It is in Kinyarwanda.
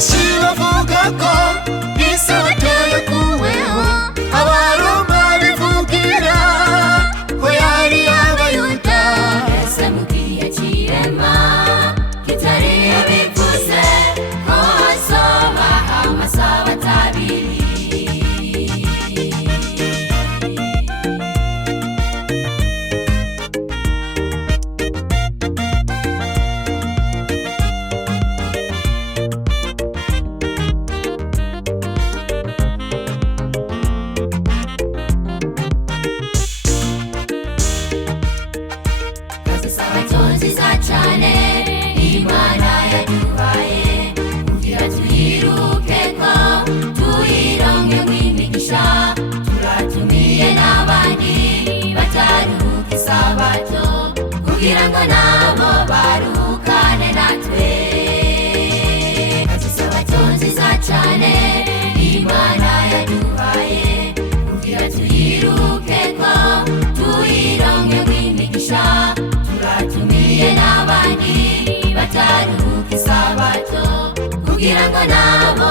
benshi bavuga ko isabato yakuweho, abaroma bivugira ko yari iy'abayuda. Ese mubwiye kirema kitari yabivuze ko hazobaho amasabato abiri? Isabato nziza cyane Imana yaduhaye kugira tuyirukeko, tuyironkemwo imigisha. Turatumiye n'abandi bataruhuka isabato kugira ngo nabo baruhukane natwe. Isabato nziza cyane Imana yaduhaye kugira tuyirukeko, tuyironkemwo imigisha. Turatumiye n'abandi bataruhuka isabato kugira ngo nabo